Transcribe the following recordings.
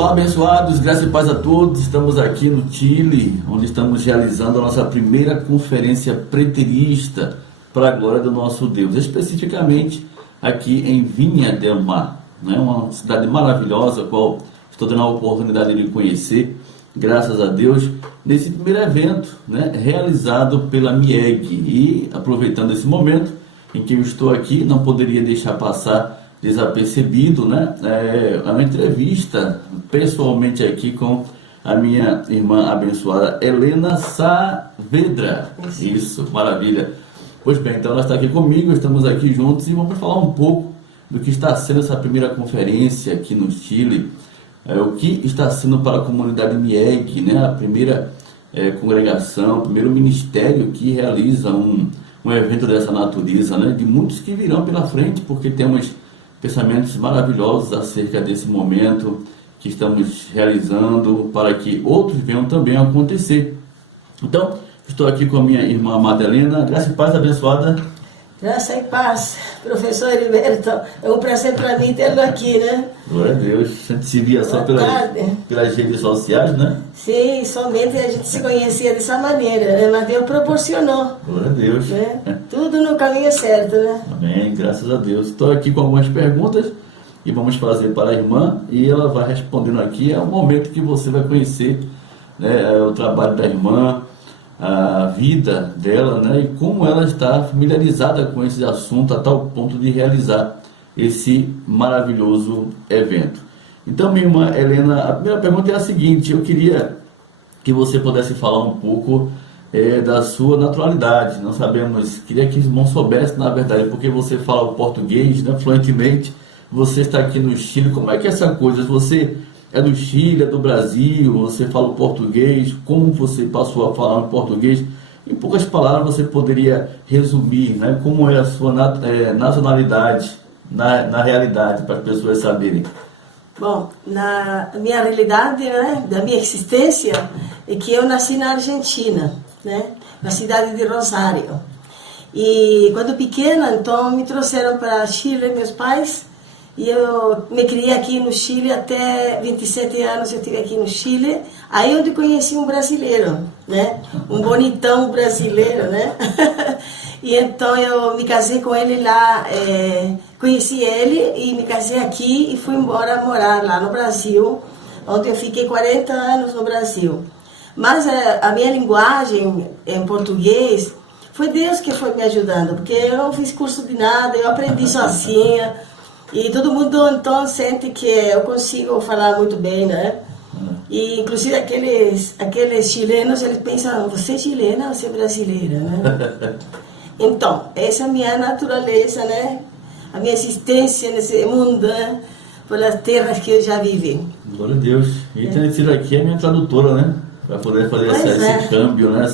Olá, abençoados, graça e paz a todos. Estamos aqui no Chile, onde estamos realizando a nossa primeira conferência preterista para a glória do nosso Deus, especificamente aqui em Viña del Mar, né? Uma cidade maravilhosa, a qual estou tendo a oportunidade de conhecer, graças a Deus, nesse primeiro evento, né, realizado pela MIEG. E aproveitando esse momento em que eu estou aqui, não poderia deixar passar desapercebido, né? Uma entrevista pessoalmente aqui com a minha irmã abençoada Helena Saavedra. Isso, maravilha. Pois bem, então ela está aqui comigo, estamos aqui juntos e vamos falar um pouco do que está sendo essa primeira conferência aqui no Chile, o que está sendo para a comunidade MIEG, né? A primeira congregação, o primeiro ministério que realiza um evento dessa natureza, né? De muitos que virão pela frente, porque temos pensamentos maravilhosos acerca desse momento que estamos realizando para que outros venham também a acontecer. Então, estou aqui com a minha irmã Madalena. Graça e paz, abençoada. Graça e paz, professor Heriberto. É um prazer para mim tê-lo aqui, né? Glória a Deus. A gente se via só pelas redes sociais, né? Sim, somente a gente se conhecia dessa maneira, né? Mas Deus proporcionou. Glória a Deus. Né? Tudo no caminho certo, né? Amém, graças a Deus. Estou aqui com algumas perguntas e vamos fazer para a irmã e ela vai respondendo aqui. É o momento que você vai conhecer, né, o trabalho da irmã, a vida dela, né, e como ela está familiarizada com esse assunto a tal ponto de realizar esse maravilhoso evento. Então, minha irmã Helena, a primeira pergunta é a seguinte: eu queria que você pudesse falar um pouco da sua naturalidade. Nós sabemos, queria que o irmão soubesse, na verdade, porque você fala o português, né, fluentemente, você está aqui no Chile, como é que é essa coisa? Você é do Chile, é do Brasil, você fala o português, como você passou a falar o português? Em poucas palavras você poderia resumir, né, como é a sua nacionalidade na realidade, para as pessoas saberem. Bom, na minha realidade, né, da minha existência, é que eu nasci na Argentina, né, na cidade de Rosário. E quando pequena, então, me trouxeram para Chile, meus pais, e eu me criei aqui no Chile até 27 anos, eu estive aqui no Chile. Aí onde conheci um brasileiro, né? Um bonitão brasileiro, né? E então eu me casei com ele lá, conheci ele e me casei aqui e fui embora morar lá no Brasil, onde eu fiquei 40 anos no Brasil. Mas a minha linguagem em português, foi Deus que foi me ajudando, porque eu não fiz curso de nada, eu aprendi sozinha. E todo mundo então sente que eu consigo falar muito bem, né? E inclusive aqueles chilenos, eles pensam, você é chilena ou você é brasileira, né? Então, essa é a minha natureza, né? A minha existência nesse mundo, né? Pelas terras que eu já vivi. Glória a Deus. E tem sido aqui a minha tradutora, né? Para poder fazer esse câmbio, né?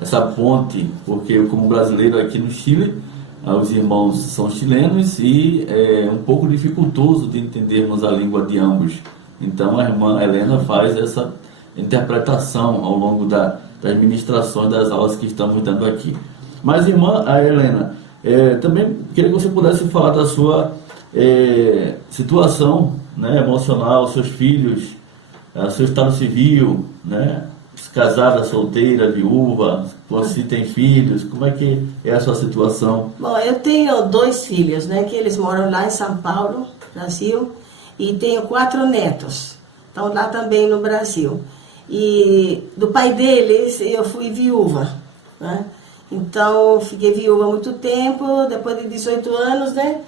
Essa ponte, porque eu, como brasileiro aqui no Chile, os irmãos são chilenos e é um pouco dificultoso de entendermos a língua de ambos. Então a irmã Helena faz essa interpretação ao longo das ministrações das aulas que estamos dando aqui. Mas, irmã Helena, também queria que você pudesse falar da sua situação, né, emocional, seus filhos, seu estado civil, né? Casada, solteira, viúva, você tem filhos, como é que é a sua situação? Bom, eu tenho 2 filhos, né, que eles moram lá em São Paulo, Brasil, e tenho 4 netos, estão lá também no Brasil. E do pai deles eu fui viúva, né? Então fiquei viúva há muito tempo, depois de 18 anos, né,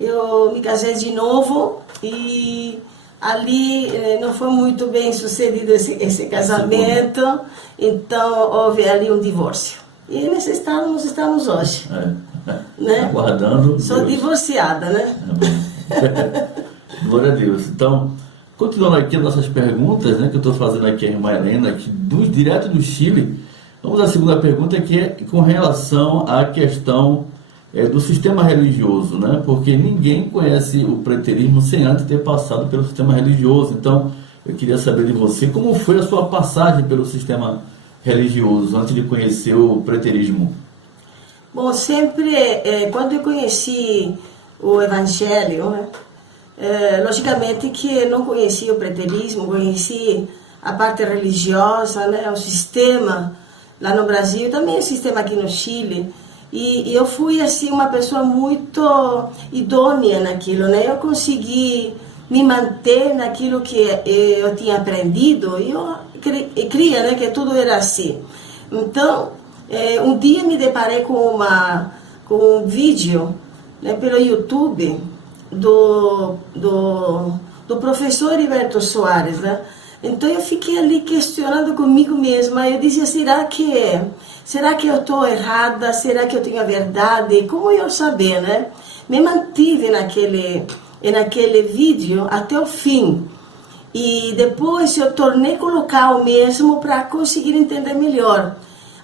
eu me casei de novo e ali não foi muito bem sucedido esse casamento, então houve ali um divórcio. E nesse estado nós estamos hoje. Né? Aguardando. Sou divorciada, né? Glória a Deus. Então, continuando aqui as nossas perguntas, né, que eu estou fazendo aqui a irmã Helena, aqui direto do Chile, vamos à segunda pergunta, que é com relação à questão do sistema religioso, né? Porque ninguém conhece o preterismo sem antes ter passado pelo sistema religioso. Então, eu queria saber de você, como foi a sua passagem pelo sistema religioso antes de conhecer o preterismo? Bom, sempre, quando eu conheci o Evangelho, né, logicamente que não conhecia o preterismo, conheci a parte religiosa, né, o sistema lá no Brasil, também o sistema aqui no Chile. E eu fui assim uma pessoa muito idônea naquilo, né? Eu consegui me manter naquilo que eu tinha aprendido e eu cria, né, que tudo era assim. Então, um dia me deparei com um vídeo, né, pelo YouTube do professor Heriberto Soares, né? Então eu fiquei ali questionando comigo mesma. Eu dizia, será que eu estou errada? Será que eu tenho a verdade? Como eu saber, né? Me mantive naquele vídeo até o fim. E depois eu tornei a colocar o mesmo para conseguir entender melhor.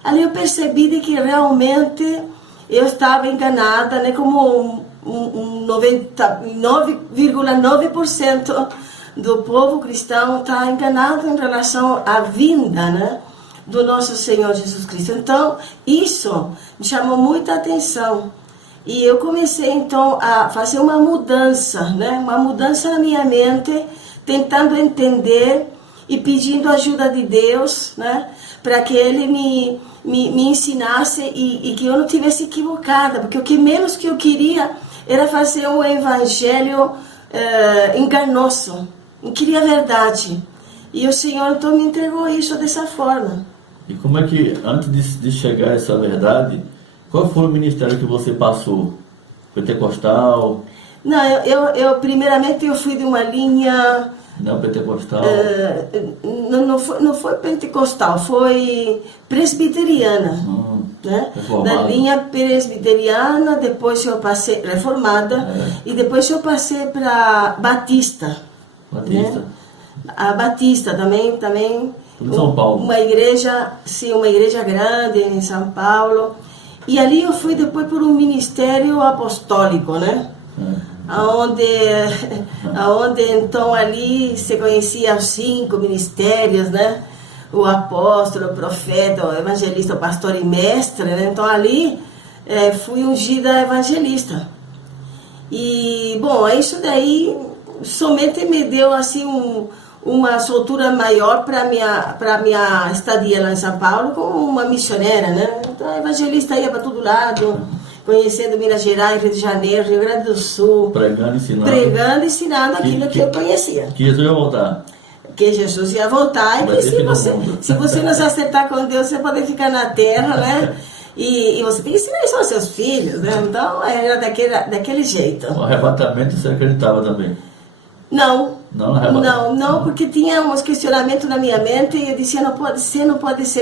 Ali eu percebi de que realmente eu estava enganada, né? Como um 99,9% do povo cristão está enganado em relação à vinda, né, do nosso Senhor Jesus Cristo. Então, isso me chamou muita atenção. E eu comecei, então, a fazer uma mudança, né, uma mudança na minha mente, tentando entender e pedindo a ajuda de Deus, né, para que Ele me ensinasse e que eu não tivesse equivocada, porque o que menos que eu queria era fazer um evangelho enganoso. Eu queria a verdade. E o Senhor então me entregou isso dessa forma. E como é que, antes de chegar a essa verdade, qual foi o ministério que você passou? Pentecostal? Não, primeiramente eu fui de uma linha... Não, pentecostal? Não foi pentecostal, foi presbiteriana. Né? Na linha presbiteriana, depois eu passei, reformada, e depois eu passei para Batista. Batista? Né? A Batista também em São Paulo. Uma igreja grande em São Paulo. E ali eu fui depois por um ministério apostólico, né? Aonde então ali se conhecia os 5 ministérios, né? O apóstolo, o profeta, o evangelista, o pastor e mestre, né? Então ali fui ungida evangelista. E, bom, isso daí somente me deu assim uma soltura maior para minha estadia lá em São Paulo como uma missionária, né? Então a evangelista ia para todo lado, conhecendo Minas Gerais, Rio de Janeiro, Rio Grande do Sul, pregando e ensinando aquilo que eu conhecia. Que Jesus ia voltar. Que Jesus ia voltar e que se você não se acertar com Deus, você pode ficar na terra, né? E você tem que ensinar isso aos seus filhos, né? Então era daquele jeito. O arrebatamento você acreditava também? Não, porque tinha uns questionamentos na minha mente e eu dizia, não pode ser,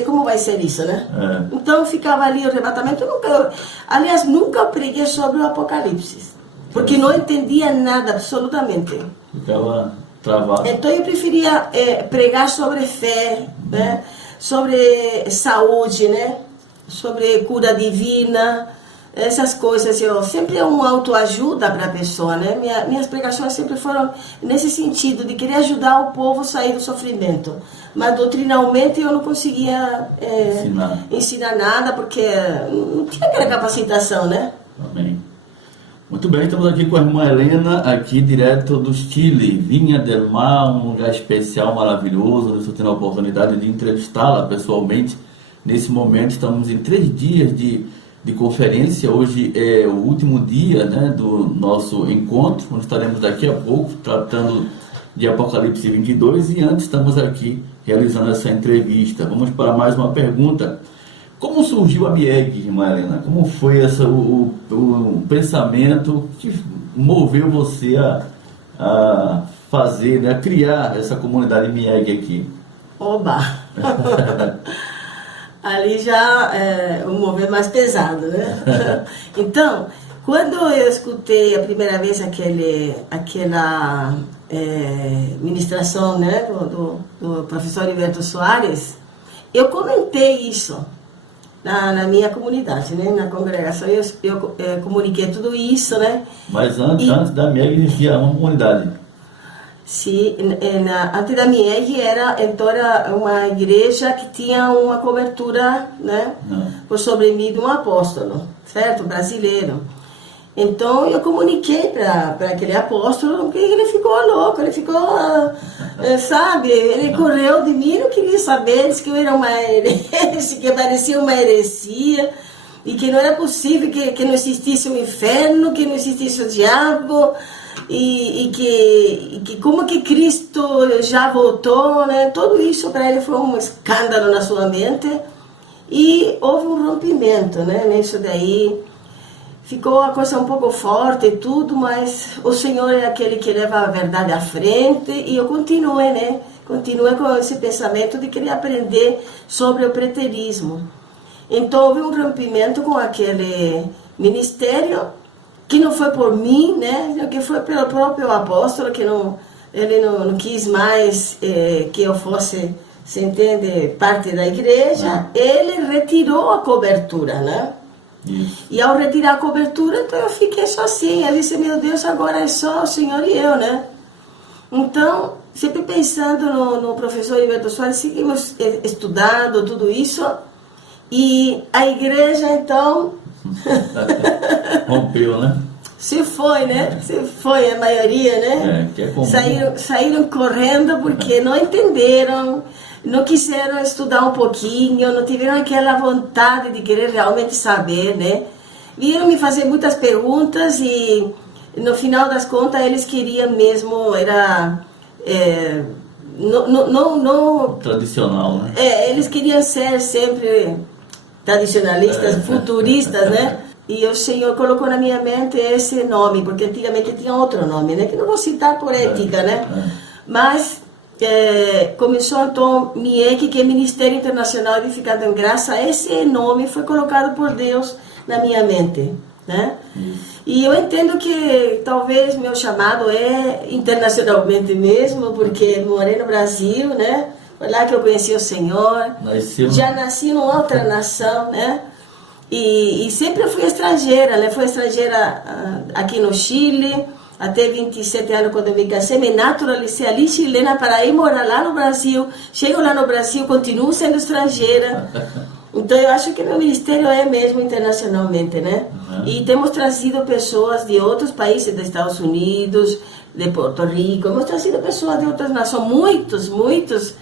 como vai ser isso, né? Então ficava ali o arrebatamento, nunca preguei sobre o Apocalipse, porque não entendia nada, absolutamente. Ficava travado. Então eu preferia pregar sobre fé, né? Sobre saúde, né? Sobre cura divina, essas coisas. Sempre é uma autoajuda para a pessoa, né? Minhas pregações sempre foram nesse sentido, de querer ajudar o povo a sair do sofrimento. Mas doutrinalmente eu não conseguia ensinar nada, porque não tinha aquela capacitação, né? Amém. Muito bem, estamos aqui com a irmã Helena, aqui direto do Chile, Vinha del Mar, um lugar especial, maravilhoso. Eu estou tendo a oportunidade de entrevistá-la pessoalmente. Nesse momento estamos em 3 dias de conferência. Hoje é o último dia, né, do nosso encontro, onde estaremos daqui a pouco tratando de Apocalipse 22 e antes estamos aqui realizando essa entrevista. Vamos para mais uma pergunta. Como surgiu a MIEG, irmã Helena? Como foi o pensamento que moveu você a fazer, né, a criar essa comunidade MIEG aqui? Oba! Ali já é um mover mais pesado, né? Então, quando eu escutei a primeira vez aquela ministração, né, do professor Heriberto Soares, eu comentei isso na minha comunidade, né, na congregação. Eu comuniquei tudo isso, né? Mas antes da MIEG existia uma comunidade. Sim, antes da MIEG era uma igreja que tinha uma cobertura, né, por sobreviver de um apóstolo, certo? Brasileiro. Então eu comuniquei para aquele apóstolo que ele ficou louco, ele ficou, sabe, ele correu de mim, não queria saber, disse que eu era uma heresia, que parecia uma heresia, e que não era possível que não existisse o inferno, que não existisse o diabo, e que como que Cristo já voltou, né? Tudo isso para ele foi um escândalo na sua mente, e houve um rompimento, né? Nisso daí ficou a coisa um pouco forte e tudo, mas o Senhor é aquele que leva a verdade à frente, e eu continuei, né? Continuei com esse pensamento de querer aprender sobre o preterismo. Então houve um rompimento com aquele ministério, que não foi por mim, né? Que foi pelo próprio apóstolo, que ele não quis mais que eu fosse, se entende, parte da igreja. Ele retirou a cobertura, né? Isso. E ao retirar a cobertura, então eu fiquei sozinha. Eu disse, meu Deus, agora é só o Senhor e eu, né? Então, sempre pensando no professor Heriberto Soares, seguimos estudando tudo isso. E a igreja, então... Rompeu, né? Se foi, né? Se foi a maioria, né? Que é comum. Saíram correndo porque não entenderam, não quiseram estudar um pouquinho, não tiveram aquela vontade de querer realmente saber, né? Vieram me fazer muitas perguntas e no final das contas eles queriam mesmo, era... não tradicional, né? Eles queriam ser sempre tradicionalistas, futuristas, né? E o Senhor colocou na minha mente esse nome, porque antigamente tinha outro nome, né? Que não vou citar por ética, né? Mas começou então MIEC, que é Ministério Internacional Edificado em Graça. Esse nome foi colocado por Deus na minha mente, né? E eu entendo que talvez meu chamado é internacionalmente mesmo, porque morei no Brasil, né? Foi lá que eu conheci o Senhor. Já nasci em outra nação, né? E sempre fui estrangeira, né? Fui estrangeira aqui no Chile, até 27 anos quando eu me casei, me naturalizei ali chilena para ir morar lá no Brasil. Chego lá no Brasil, continuo sendo estrangeira. Então eu acho que meu ministério é mesmo internacionalmente, né? E temos trazido pessoas de outros países, dos Estados Unidos, de Porto Rico, hemos trazido pessoas de outras nações, muitos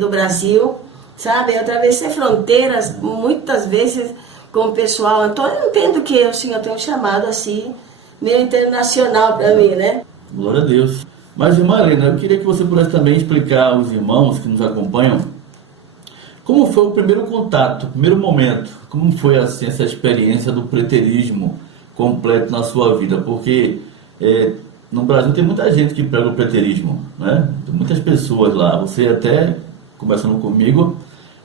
do Brasil, sabe? Eu atravessei fronteiras muitas vezes com o pessoal, então eu entendo que o Senhor tem um chamado assim, meio internacional para mim, né? Glória a Deus. Mas, irmã Helena, eu queria que você pudesse também explicar aos irmãos que nos acompanham como foi o primeiro contato, o primeiro momento, como foi assim, essa experiência do preterismo completo na sua vida, porque no Brasil tem muita gente que prega o preterismo, né? Tem muitas pessoas lá, você até, conversando comigo,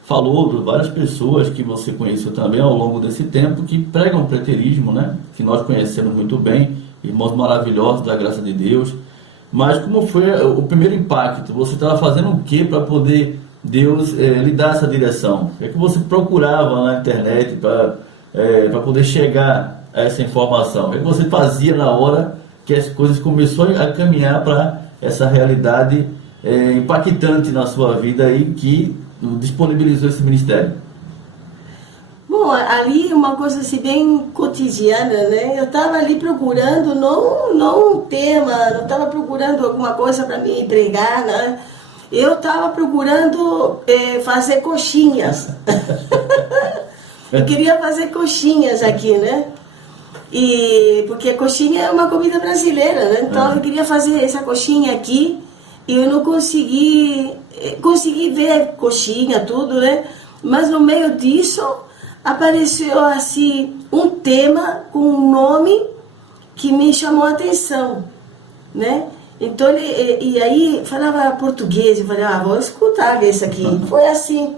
falou de várias pessoas que você conheceu também ao longo desse tempo que pregam o preterismo, né? Que nós conhecemos muito bem, irmãos maravilhosos da graça de Deus. Mas como foi o primeiro impacto? Você estava fazendo o que para poder Deus lhe dar essa direção? O que você procurava na internet para poder chegar a essa informação? O que você fazia na hora que as coisas começaram a caminhar para essa realidade impactante na sua vida e que disponibilizou esse ministério? Bom, ali uma coisa assim bem cotidiana, né? Eu estava ali procurando, não um tema, não estava procurando alguma coisa para me pregar, né? Eu estava procurando fazer coxinhas. Eu queria fazer coxinhas aqui, né? Porque coxinha é uma comida brasileira, né? Então eu queria fazer essa coxinha aqui e eu não consegui ver coxinha, tudo, né? Mas no meio disso apareceu assim um tema com um nome que me chamou a atenção, né? Então e aí falava português, eu falei, vou escutar isso aqui. Foi assim,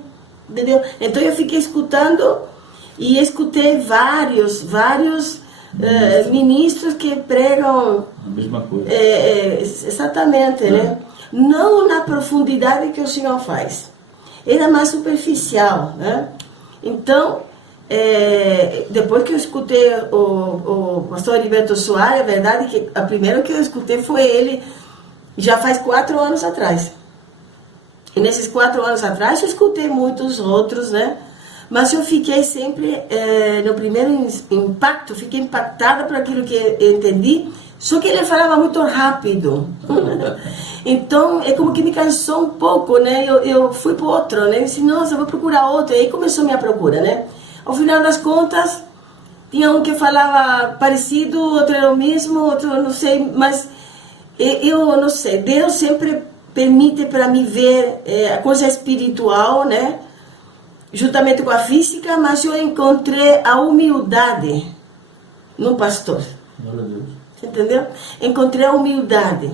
entendeu? Então eu fiquei escutando e escutei vários ministros que pregam a mesma coisa. Exatamente, né? Não na profundidade que o Senhor faz. Era mais superficial, né? Então, depois que eu escutei o pastor Heriberto Soares, a verdade é que a primeira que eu escutei foi ele, já faz 4 anos atrás. E nesses 4 anos atrás eu escutei muitos outros, né? Mas eu fiquei sempre, no primeiro impacto, fiquei impactada por aquilo que eu entendi, só que ele falava muito rápido. Então, é como que me cansou um pouco, né? Eu fui para outro, né? Eu disse, nossa, eu vou procurar outro. E aí começou a minha procura, né? Ao final das contas, tinha um que falava parecido, outro era o mesmo, outro não sei, mas eu não sei. Deus sempre permite para mim ver a coisa espiritual, né? Juntamente com a física, mas eu encontrei a humildade no pastor. Glória a Deus. Entendeu? Encontrei a humildade.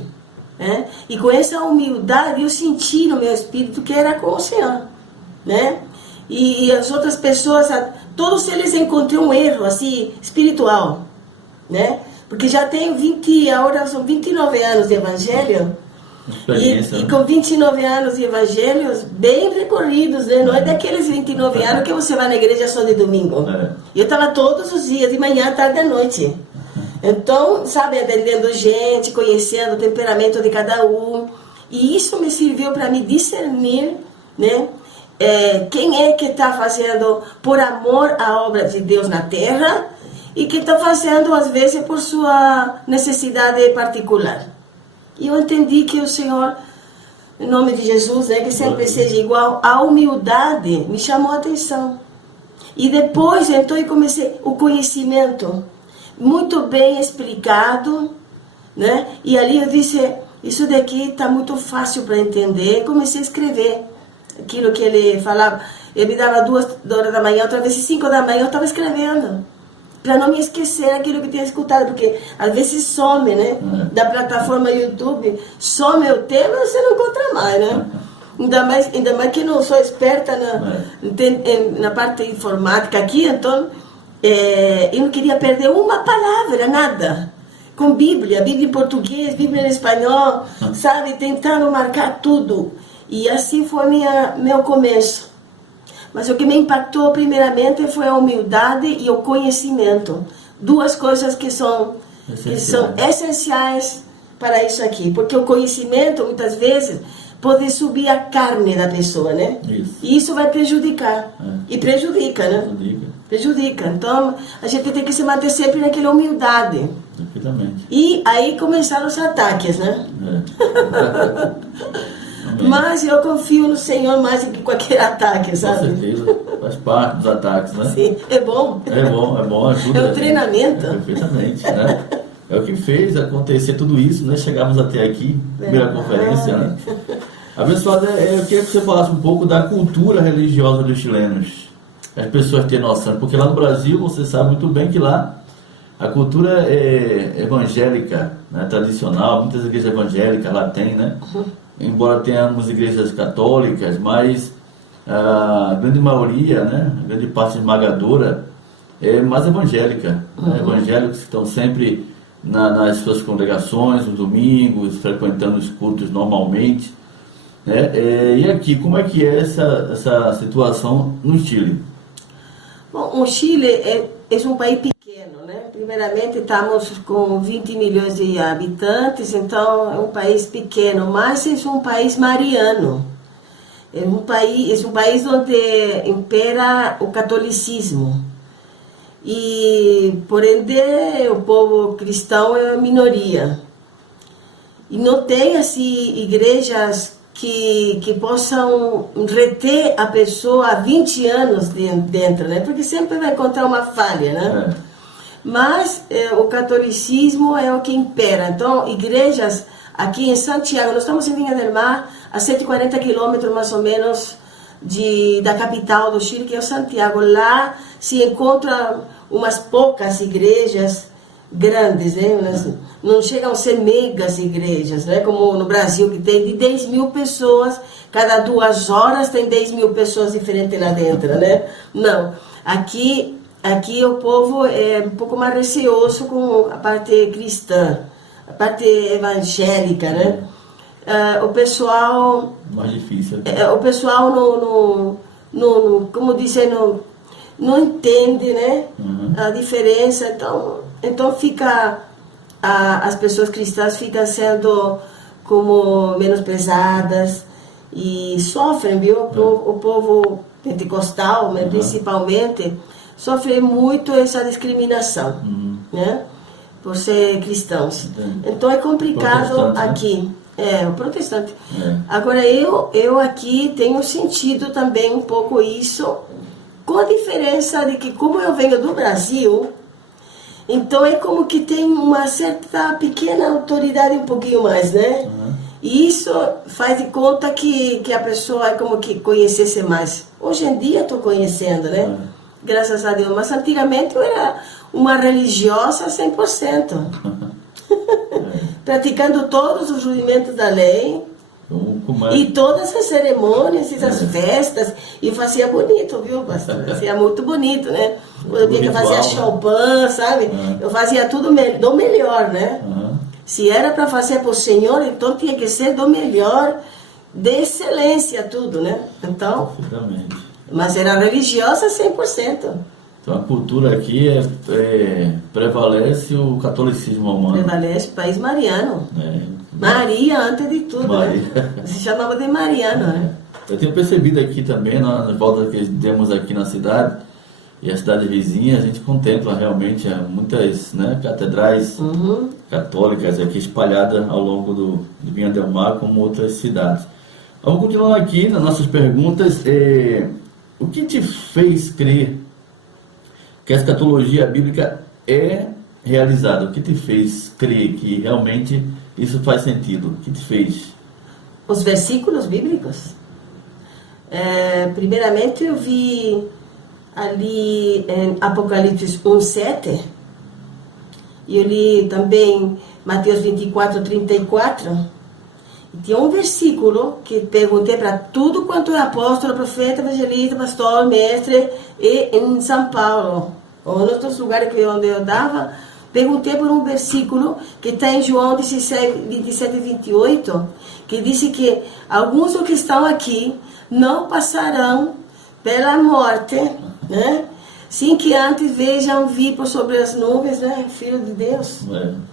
Né? E com essa humildade eu senti no meu espírito que era com o Senhor. Né? E as outras pessoas, todos eles encontrei um erro assim, espiritual. Né? Porque já tenho agora são 29 anos de evangelho. E com 29 anos de evangelhos bem recorridos, né? Não é daqueles 29 anos que você vai na igreja só de domingo. Eu estava todos os dias, de manhã, tarde e à noite. Então, sabe, atendendo gente, conhecendo o temperamento de cada um. E isso me serviu para me discernir, né? Quem é que está fazendo por amor a obra de Deus na terra e que está fazendo, às vezes, por sua necessidade particular. E eu entendi que o Senhor, em nome de Jesus, né, que sempre seja igual, a humildade me chamou a atenção. E depois, então, eu comecei o conhecimento muito bem explicado, né? E ali eu disse, isso daqui está muito fácil para entender. E comecei a escrever aquilo que ele falava. Ele me dava 2 da manhã, outra vez 5 da manhã, eu estava escrevendo. Para não me esquecer aquilo que tinha escutado, porque às vezes some, né? Da plataforma YouTube, some o tema e você não encontra mais, né? Ainda mais que não sou experta na parte informática aqui, então eu não queria perder uma palavra, nada. Com Bíblia em português, Bíblia em espanhol, sabe? Tentando marcar tudo. E assim foi meu começo. Mas o que me impactou primeiramente foi a humildade e o conhecimento. 2 coisas que são essenciais para isso aqui. Porque o conhecimento, muitas vezes, pode subir a carne da pessoa, né? Isso. E isso vai prejudicar. E prejudica, né? Prejudica. Então, a gente tem que se manter sempre naquela humildade. Perfeitamente. E aí começaram os ataques, né? Mas eu confio no Senhor mais do que qualquer ataque, sabe? Com certeza, faz parte dos ataques, né? Sim, é bom. É bom, ajuda. É um treinamento. Perfeitamente, né? É o que fez acontecer tudo isso, né? Chegamos até aqui, primeira conferência, né? Abençoada, eu queria que você falasse um pouco da cultura religiosa dos chilenos. As pessoas terem noção, porque lá no Brasil, você sabe muito bem que lá a cultura é evangélica, né? Tradicional, muitas igrejas evangélicas lá tem, né? Embora tenhamos igrejas católicas, mas a grande maioria, né, a grande parte esmagadora é mais evangélica. Né? Evangélicos que estão sempre nas suas congregações, nos domingos, frequentando os cultos normalmente. Né? E aqui, como é que é essa situação no Chile? Bom, o Chile é um país pequeno, né? Primeiramente, estamos com 20 milhões de habitantes, então é um país pequeno, mas é um país mariano. É um país onde impera o catolicismo. E, por ende, o povo cristão é a minoria. E não tem, assim, igrejas que possam reter a pessoa há 20 anos dentro, né? Porque sempre vai encontrar uma falha, né? Mas o catolicismo é o que impera. Então, igrejas aqui em Santiago, nós estamos em Viña del Mar, a 140 quilômetros mais ou menos da capital do Chile, que é Santiago. Lá se encontram umas poucas igrejas grandes, né? Não chegam a ser megas igrejas, né? Como no Brasil, que tem de 10 mil pessoas, cada 2 horas tem 10 mil pessoas diferentes lá dentro, né? Não, aqui o povo é um pouco mais receoso com a parte cristã, a parte evangélica, né? O pessoal... Mais difícil. O pessoal não como dizer, não entende, né? A diferença, então fica... as pessoas cristãs ficam sendo como menosprezadas e sofrem, viu? O povo pentecostal, né, principalmente, sofre muito essa discriminação, né? Por ser cristãos. Então é complicado aqui. O protestante. Agora eu aqui tenho sentido também um pouco isso, com a diferença de que como eu venho do Brasil, então é como que tem uma certa pequena autoridade um pouquinho mais, né? E isso faz de conta que a pessoa é como que conhecesse mais. Hoje em dia estou conhecendo, né? Graças a Deus. Mas antigamente eu era uma religiosa 100%. Praticando todos os rudimentos da lei. E todas as cerimônias e as festas. E fazia bonito, viu, pastor? Fazia muito bonito, né? Quando eu fazia Chopin, sabe? Eu fazia tudo do melhor, né? Se era para fazer para o Senhor, então tinha que ser do melhor, de excelência, tudo, né? Então, mas era religiosa 100%. Então a cultura aqui prevalece o catolicismo romano. Prevalece o país mariano. Maria antes de tudo, Maria. Né? Se chamava de Mariano, né? Eu tenho percebido aqui também, nas voltas que temos aqui na cidade, e a cidade vizinha, a gente contempla realmente muitas, né, catedrais católicas aqui espalhadas ao longo do Vinha del Mar, como outras cidades. Vamos continuar aqui nas nossas perguntas. O que te fez crer que a escatologia bíblica é realizada? O que te fez crer que realmente isso faz sentido? O que te fez? Os versículos bíblicos. Primeiramente eu vi ali em Apocalipse 1:7, e eu li também Mateus 24:34, e tinha um versículo que perguntei para tudo quanto é apóstolo, profeta, evangelista, pastor, mestre, e em São Paulo, ou em outros lugares onde eu dava, perguntei por um versículo que está em João 17, 27 e 28, que diz que alguns que estão aqui não passarão pela morte, né? Sem que antes vejam vir por sobre as nuvens, né? Filho de Deus.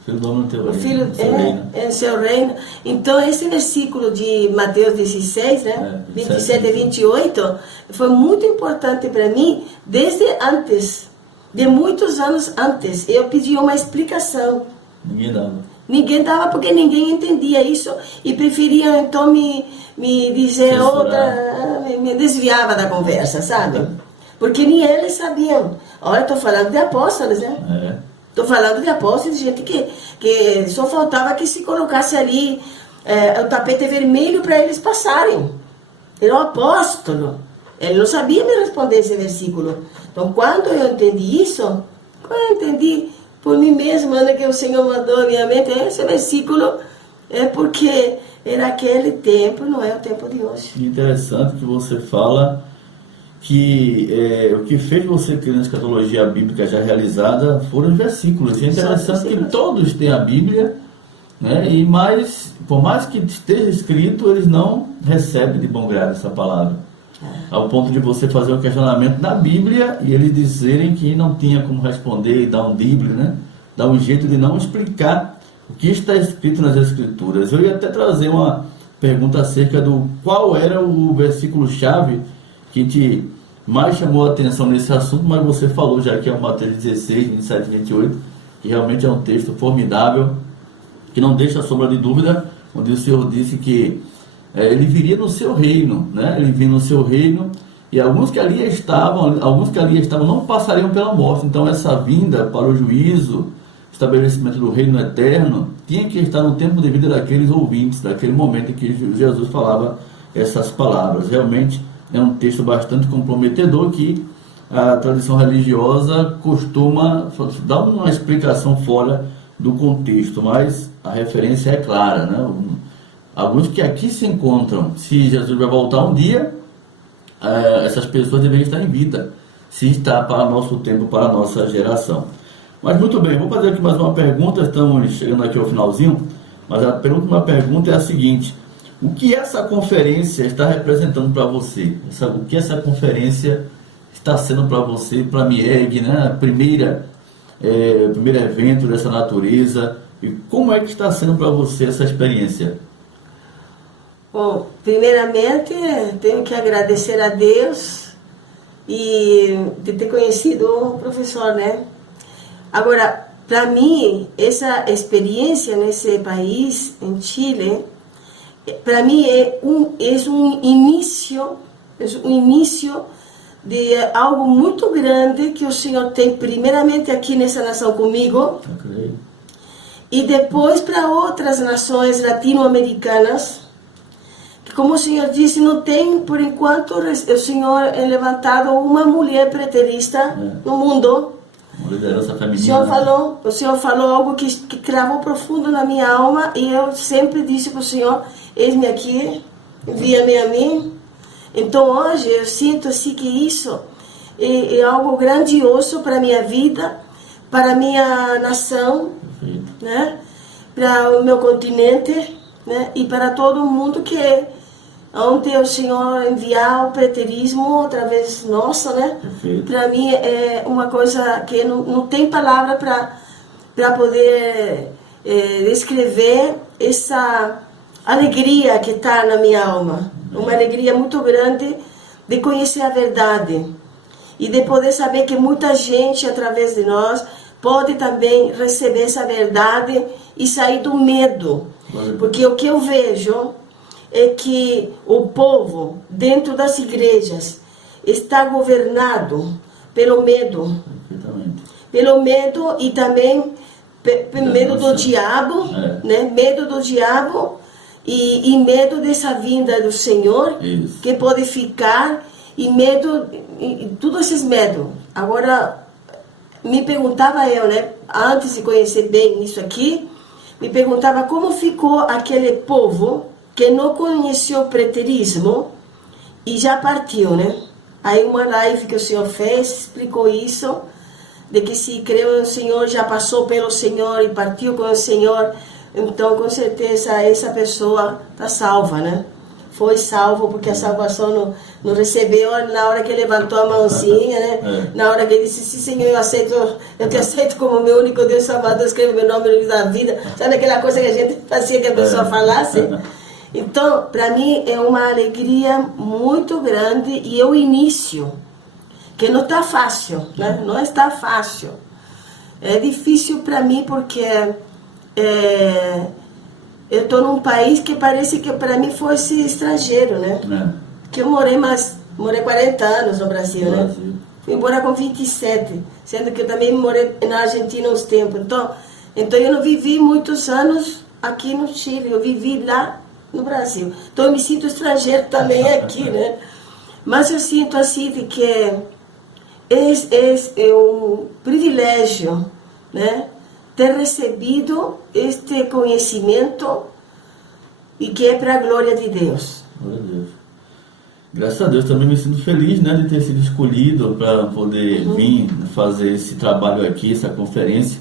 Filho do homem no teu reino. Filho é seu reino. Então esse versículo de Mateus 16, né? 27 e 28, foi muito importante para mim desde antes, de muitos anos antes. Eu pedi uma explicação. Ninguém dava porque ninguém entendia isso e preferia então me dizer outra, me desviava da conversa, sabe? Porque nem eles sabiam. Olha, estou falando de apóstolos, né? Estou falando de apóstolos, de gente que só faltava que se colocasse ali o tapete vermelho para eles passarem. Era um apóstolo. Ele não sabia me responder esse versículo. Então, quando eu entendi isso, quando eu entendi por mim mesma, né, que o Senhor mandou na minha mente, esse versículo é porque era aquele tempo, não é o tempo de hoje. Interessante que você fala que o que fez você crer na escatologia bíblica já realizada foram os versículos. E é interessante que todos têm a Bíblia, né? Mas, por mais que esteja escrito, eles não recebem de bom grado essa palavra. Ao ponto de você fazer um questionamento na Bíblia e eles dizerem que não tinha como responder e dar um drible, né? Dar um jeito de não explicar o que está escrito nas Escrituras. Eu ia até trazer uma pergunta acerca do qual era o versículo-chave que te mais chamou a atenção nesse assunto, mas você falou já que é o Mateus 16, 27 e 28, que realmente é um texto formidável, que não deixa sombra de dúvida, onde o Senhor disse que ele viria no seu reino, né? Ele vinha no seu reino, e alguns que ali estavam não passariam pela morte. Então essa vinda para o juízo, estabelecimento do reino eterno, tinha que estar no tempo de vida daqueles ouvintes, daquele momento em que Jesus falava essas palavras. Realmente é um texto bastante comprometedor que a tradição religiosa costuma dar uma explicação fora do contexto, mas a referência é clara, né? Alguns que aqui se encontram, se Jesus vai voltar um dia, essas pessoas deveriam estar em vida, se está para nosso tempo, para a nossa geração. Mas muito bem, vou fazer aqui mais uma pergunta, estamos chegando aqui ao finalzinho, mas a penúltima pergunta é a seguinte: o que essa conferência está representando para você? O que essa conferência está sendo para você, para a MIEG, né? Primeiro evento dessa natureza, e como é que está sendo para você essa experiência? Bom, primeiramente tenho que agradecer a Deus e de ter conhecido o professor, né? Agora, para mim, essa experiência nesse país, em Chile, para mim é um início de algo muito grande que o Senhor tem primeiramente aqui nessa nação comigo e depois para outras nações latino-americanas, que como o Senhor disse, não tem por enquanto o Senhor é levantado uma mulher preterista no mundo. Uma liderança feminina. O Senhor falou algo que cravou profundo na minha alma e eu sempre disse para o Senhor, eis-me aqui, envia-me a mim. Então hoje eu sinto assim que isso é algo grandioso para a minha vida, para a minha nação, né? Para o meu continente, né? E para todo mundo que onde o Senhor enviar o preterismo através nosso, né? Para mim é uma coisa que não tem palavra para poder descrever essa alegria que está na minha alma. Uma alegria muito grande de conhecer a verdade e de poder saber que muita gente através de nós pode também receber essa verdade e sair do medo. Porque o que eu vejo é que o povo dentro das igrejas está governado pelo medo. Pelo medo e também medo do diabo, né? Medo do diabo e medo dessa vinda do Senhor, que pode ficar, e medo, e todos esses medos. Agora, me perguntava eu, né, antes de conhecer bem isso aqui, me perguntava como ficou aquele povo que não conheceu o preterismo e já partiu, né? Aí uma live que o Senhor fez, explicou isso, de que se creu no Senhor, já passou pelo Senhor e partiu com o Senhor. Então, com certeza, essa pessoa está salva, né? Foi salvo porque a salvação não recebeu na hora que levantou a mãozinha, né? Na hora que ele disse, sim, Senhor, eu te aceito como meu único Deus Salvador, escreve meu nome no livro da vida. Sabe aquela coisa que a gente fazia que a pessoa falasse? Então, para mim, é uma alegria muito grande e é o início, que não está fácil, né? Não está fácil. É difícil para mim porque eu estou num país que parece que para mim fosse estrangeiro, né? Que eu morei 40 anos no Brasil, né? Fui embora com 27, sendo que eu também morei na Argentina uns tempos. Então eu não vivi muitos anos aqui no Chile, eu vivi lá no Brasil. Então eu me sinto estrangeiro também aqui, né? Mas eu sinto assim de que é um privilégio, né? Ter recebido este conhecimento e que é para a glória de Deus. Glória a Deus. Graças a Deus também me sinto feliz, né, de ter sido escolhido para poder vir fazer esse trabalho aqui, essa conferência.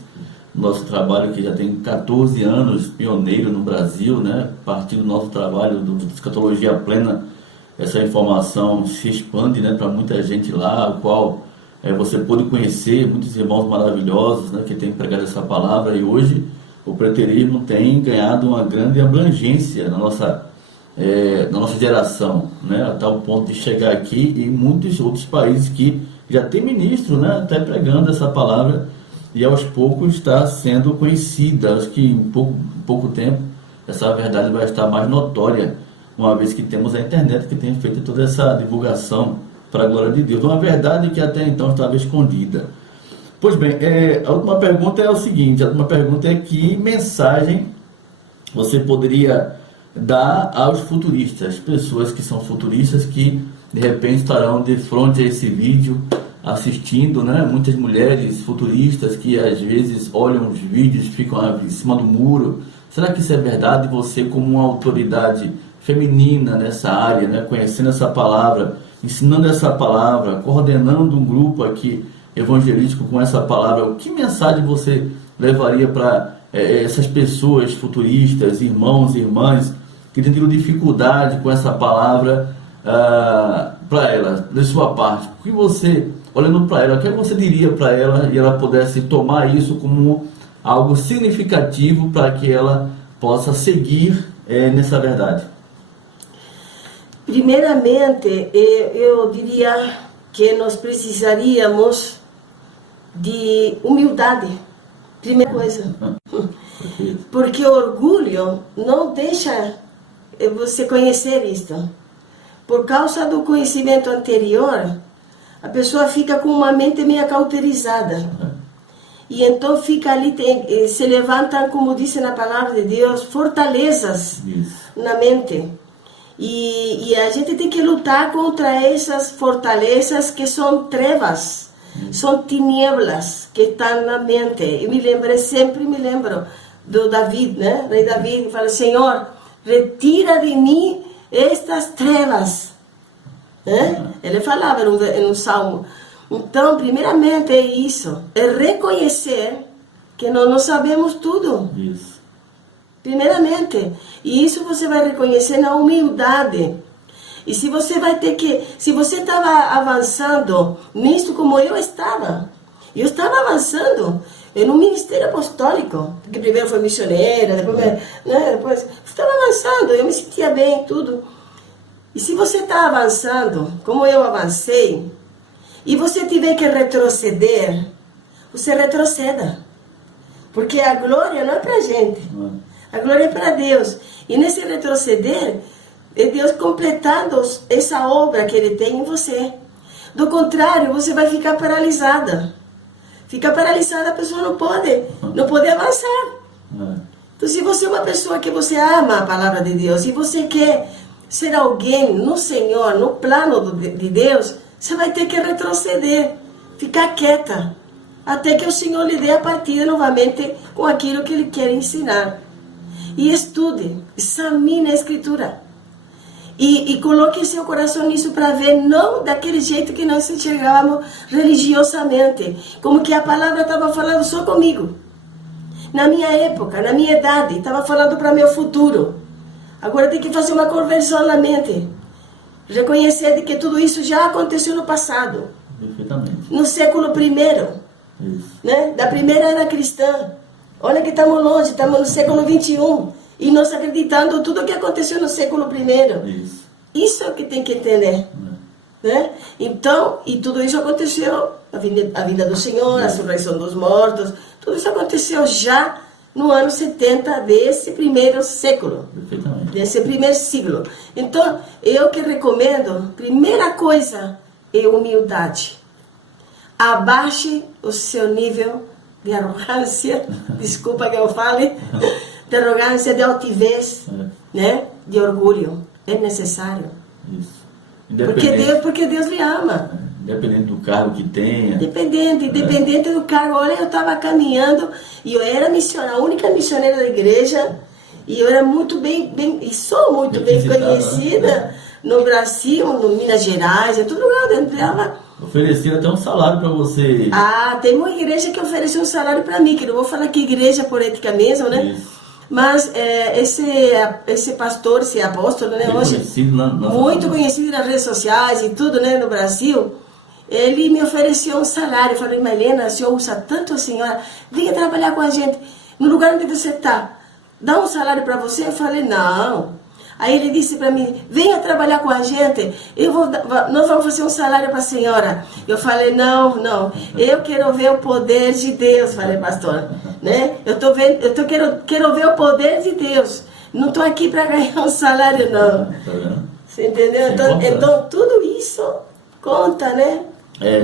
Nosso trabalho que já tem 14 anos, pioneiro no Brasil, né, a partir do nosso trabalho do Escatologia Plena, essa informação se expande, né, para muita gente lá, o qual você pôde conhecer muitos irmãos maravilhosos, né, que têm pregado essa palavra, e hoje o preterismo tem ganhado uma grande abrangência na nossa geração, né, a tal ponto de chegar aqui e muitos outros países que já tem ministro, né, até pregando essa palavra, e aos poucos está sendo conhecida. Acho que em pouco tempo essa verdade vai estar mais notória, uma vez que temos a internet que tem feito toda essa divulgação para a glória de Deus, uma verdade que até então estava escondida. Pois bem, a última pergunta é o seguinte, a última pergunta é: que mensagem você poderia dar aos futuristas, pessoas que são futuristas, que de repente estarão de frente a esse vídeo, assistindo, né? Muitas mulheres futuristas que às vezes olham os vídeos, ficam em cima do muro. Será que isso é verdade? Você, como uma autoridade feminina nessa área, né? Conhecendo essa palavra, ensinando essa palavra, coordenando um grupo aqui evangelístico com essa palavra, que mensagem você levaria para essas pessoas futuristas, irmãos e irmãs, que têm tido dificuldade com essa palavra, para ela, da sua parte? O que você, olhando para ela, o que você diria para ela e ela pudesse tomar isso como algo significativo para que ela possa seguir nessa verdade? Primeiramente, eu diria que nós precisaríamos de humildade. Primeira coisa. Porque o orgulho não deixa você conhecer isto. Por causa do conhecimento anterior, a pessoa fica com uma mente meio cauterizada. E então fica ali, se levantam, como diz na palavra de Deus, fortalezas na mente. E a gente tem que lutar contra essas fortalezas que são trevas, são tinieblas que estão na mente. Eu sempre me lembro do David, né? Rei David fala: Senhor, retira de mim estas trevas. Né? Ele falava em um salmo. Então, primeiramente é isso, é reconhecer que nós não sabemos tudo. Isso. Primeiramente, e isso você vai reconhecer na humildade. E se você estava avançando nisso como eu estava avançando no ministério apostólico, que primeiro foi missioneira, depois estava avançando, eu me sentia bem, tudo. E se você está avançando, como eu avancei, e você tiver que retroceder, você retroceda. Porque a glória não é para a gente. A glória é para Deus. E nesse retroceder, é Deus completando essa obra que Ele tem em você. Do contrário, você vai ficar paralisada. Fica paralisada, a pessoa não pode avançar. Então, se você é uma pessoa que você ama a palavra de Deus, e você quer ser alguém no Senhor, no plano de Deus, você vai ter que retroceder, ficar quieta, até que o Senhor lhe dê a partida novamente com aquilo que Ele quer ensinar. E estude, examine a Escritura. E coloque seu coração nisso para ver, não daquele jeito que nós enxergávamos religiosamente, como que a palavra estava falando só comigo. Na minha época, na minha idade, estava falando para meu futuro. Agora tem que fazer uma conversão na mente. Reconhecer de que tudo isso já aconteceu no passado. Perfeitamente. No século I. Né? Da primeira era cristã. Olha que estamos longe, estamos no século XXI. E nós acreditando tudo o que aconteceu no século I. Isso é o que tem que entender. Né? Então, e tudo isso aconteceu, a vinda do Senhor, a ressurreição dos mortos, tudo isso aconteceu já no ano 70 desse primeiro século, desse primeiro siglo. Então, eu que recomendo, primeira coisa é humildade. Abaixe o seu nível de arrogância, desculpa que eu fale, de arrogância, de altivez, né? De orgulho. É necessário. Isso. Porque Deus lhe ama. Independente do cargo que tenha. Independente do cargo. Olha, eu estava caminhando e eu era missionária, a única missionária da igreja, e eu era muito bem e sou muito bem conhecida no Brasil, no Minas Gerais, em todo lugar eu entrava. Ofereceram até um salário para você. Ah, tem uma igreja que ofereceu um salário para mim, que não vou falar que igreja por ética mesmo, né? Isso. Mas esse pastor, esse apóstolo, né, hoje, muito conhecido nas redes sociais e tudo, né, no Brasil, ele me ofereceu um salário. Eu falei: Helena, a senhora usa tanto a senhora, venha trabalhar com a gente no lugar onde você está, dá um salário para você. Eu falei: não. Aí ele disse para mim: venha trabalhar com a gente, nós vamos fazer um salário para a senhora. Eu falei: não, eu quero ver o poder de Deus. Falei: pastor, né? Quero ver o poder de Deus. Não estou aqui para ganhar um salário, não. Você entendeu? Então tudo isso conta, né?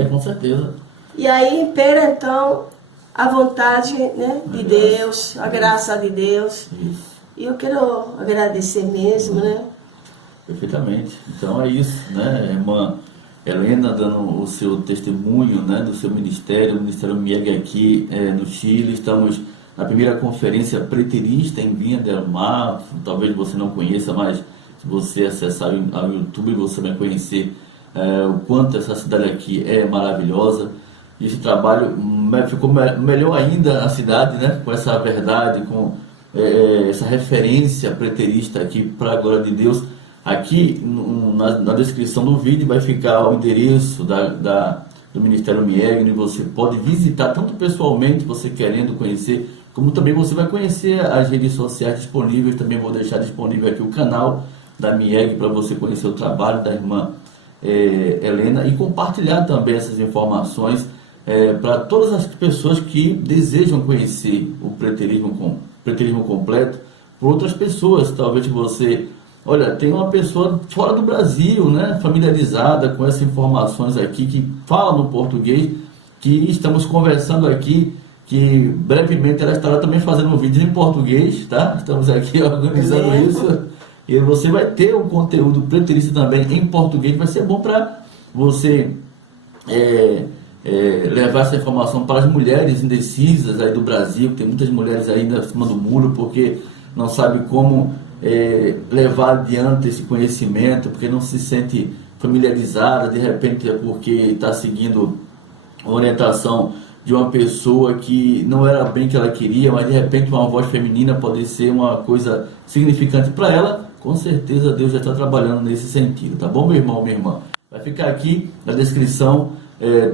Com certeza. E aí impera então a vontade, né, de Deus, a graça de Deus. Isso. E eu quero agradecer mesmo, né? Perfeitamente. Então é isso, né? Irmã Helena dando o seu testemunho, né, do seu ministério, o Ministério MEG aqui no Chile. Estamos na primeira conferência preterista em Viña del Mar. Talvez você não conheça, mas se você acessar o YouTube, você vai conhecer o quanto essa cidade aqui é maravilhosa. E esse trabalho ficou melhor ainda a cidade, né? Com essa verdade, com essa referência preterista aqui para a glória de Deus. Aqui na descrição do vídeo vai ficar o endereço do Ministério MEG, onde você pode visitar tanto pessoalmente, você querendo conhecer, como também você vai conhecer as redes sociais disponíveis. Também vou deixar disponível aqui o canal da MIEG para você conhecer o trabalho da irmã Helena e compartilhar também essas informações para todas as pessoas que desejam conhecer o preterismo completo, por outras pessoas. Talvez você, olha, tem uma pessoa fora do Brasil, né, familiarizada com essas informações aqui, que fala no português, que estamos conversando aqui, que brevemente ela estará também fazendo um vídeo em português, tá? Estamos aqui organizando isso. E você vai ter um conteúdo preterista também em português, vai ser bom para você levar essa informação para as mulheres indecisas aí do Brasil, que tem muitas mulheres ainda acima do muro, porque não sabe como levar adiante esse conhecimento, porque não se sente familiarizada, de repente é porque está seguindo a orientação de uma pessoa que não era bem que ela queria, mas de repente uma voz feminina pode ser uma coisa significante para ela. Com certeza Deus já está trabalhando nesse sentido, tá bom, meu irmão, minha irmã? Vai ficar aqui na descrição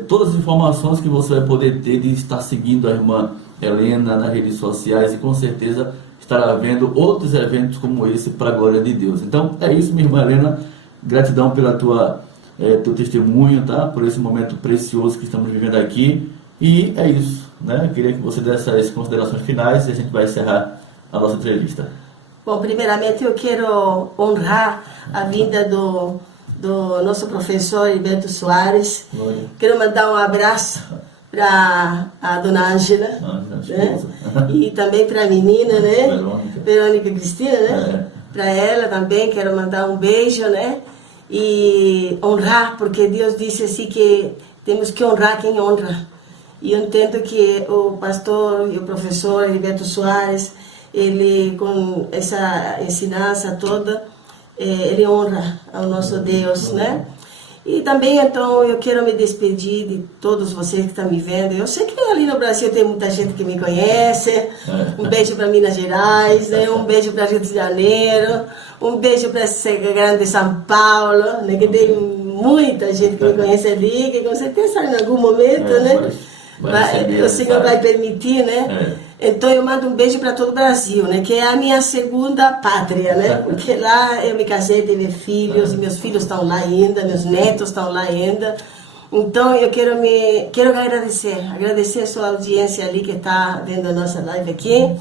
todas as informações que você vai poder ter de estar seguindo a irmã Helena nas redes sociais, e com certeza estará vendo outros eventos como esse para a glória de Deus. Então é isso, minha irmã Helena, gratidão pela teu testemunho, tá? Por esse momento precioso que estamos vivendo aqui, e é isso, né? Eu queria que você desse as considerações finais e a gente vai encerrar a nossa entrevista. Bom, primeiramente eu quero honrar a vinda do nosso professor Heriberto Soares. Quero mandar um abraço para a dona Ângela, né? E também para a menina, né? Verônica Cristina, né? Para ela também quero mandar um beijo, né? E honrar, porque Deus disse assim que temos que honrar quem honra. E eu entendo que o pastor e o professor Heriberto Soares, ele com essa ensinança toda, ele honra ao nosso Deus, né? E também, então, eu quero me despedir de todos vocês que estão me vendo. Eu sei que ali no Brasil tem muita gente que me conhece. Um beijo para Minas Gerais, né? Um beijo para Rio de Janeiro, um beijo para esse grande São Paulo, né? Que tem muita gente que me conhece ali, que com certeza em algum momento, né? O Senhor vai permitir, né? Então eu mando um beijo para todo o Brasil, né? Que é a minha segunda pátria, né? Porque lá eu me casei, tive filhos, e meus filhos estão lá ainda, meus netos estão lá ainda. Então eu quero agradecer a sua audiência ali que está vendo a nossa live aqui.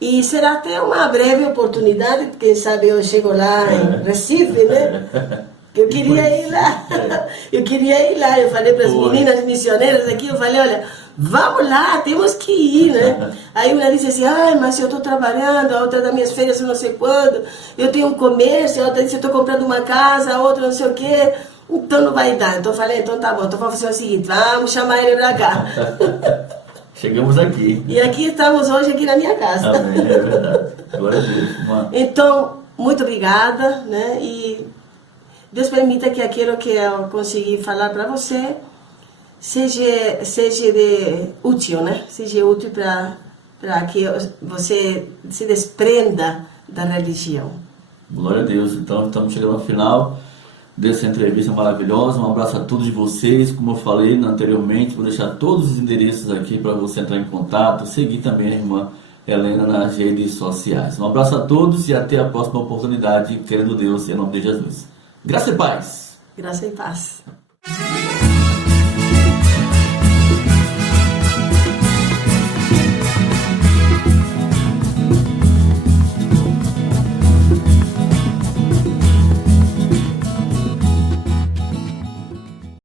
E será até uma breve oportunidade, quem sabe eu chego lá em Recife, né? Eu queria ir lá, eu falei para as meninas missioneiras aqui, eu falei, olha, vamos lá, temos que ir, né? Aí uma disse assim, mas eu estou trabalhando, a outra das minhas férias eu não sei quando, eu tenho um comércio, a outra disse, eu estou comprando uma casa, a outra não sei o quê, então não vai dar. Então eu falei, então tá bom, então vamos fazer o seguinte, vamos chamar ele para cá. Chegamos aqui. E aqui estamos hoje, aqui na minha casa. Amém, é verdade. Glória a Deus. Então, muito obrigada, né? E Deus permita que aquilo que eu consegui falar para você seja útil, né? Seja útil para que você se desprenda da religião. Glória a Deus. Então, estamos chegando ao final dessa entrevista maravilhosa. Um abraço a todos vocês. Como eu falei anteriormente, vou deixar todos os endereços aqui para você entrar em contato, seguir também a irmã Helena nas redes sociais. Um abraço a todos e até a próxima oportunidade, querendo Deus, em nome de Jesus. Graça e paz. Graça e paz.